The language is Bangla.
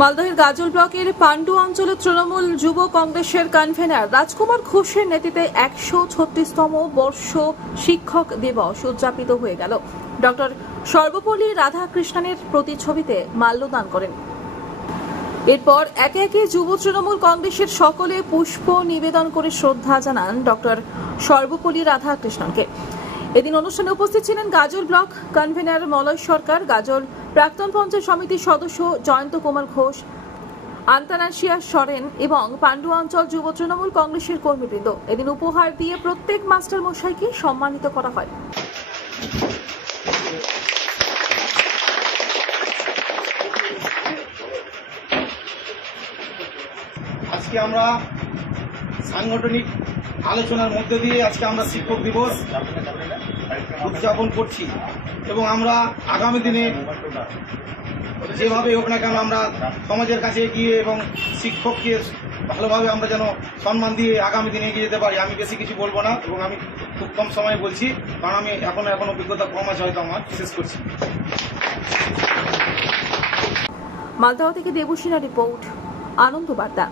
মালদহের গাজল ব্লকের পান্ডু অঞ্চলে তৃণমূল যুব কংগ্রেসের কনভেনার রাজকুমার ঘোষের নেতৃত্বে 136তম বর্ষ শিক্ষক দিবস উদযাপিত হয়ে গেল। ডক্টর সর্বপল্লী রাধাকৃষ্ণনের প্রতিছবিতে মাল্যদান করেন। এরপর একে একে যুব তৃণমূল কংগ্রেসের সকলে পুষ্প নিবেদন করে শ্রদ্ধা জানান ডক্টর সর্বপল্লী রাধাকৃষ্ণনকে। এদিন অনুষ্ঠানে উপস্থিত ছিলেন গাজল ব্লক কনভেনার মলয় সরকার, গাজল প্রাক্তন পঞ্চায়েত সমিতির সদস্য জয়ন্ত কুমার ঘোষ, আন্তানাসিয়া সরেন এবং পান্ডু অঞ্চল যুব তৃণমূল কংগ্রেসের কর্মীবৃন্দ। এদিন উপহার দিয়ে প্রত্যেক মাস্টার মশাইকে সম্মানিত করা হয়। আজকে আমরা সাংগঠনিক আলোচনার মধ্যে দিয়ে আজকে আমরা শিক্ষক দিবস উদযাপন করছি এবং আমরা আগামী দিনে যেভাবে হোক না কেন আমরা সমাজের কাছে এগিয়ে এবং শিক্ষককে ভালোভাবে আমরা যেন সম্মান দিয়ে আগামী দিনে এগিয়ে যেতে পারি। আমি বেশি কিছু বলবো না এবং আমি খুব কম সময়ে বলছি, কারণ আমি এখন অভিজ্ঞতা কম আছে, হয়তো আমার শেষ করছি। মালদহ থেকে দেবসিনা রিপোর্ট, আনন্দ বার্তা।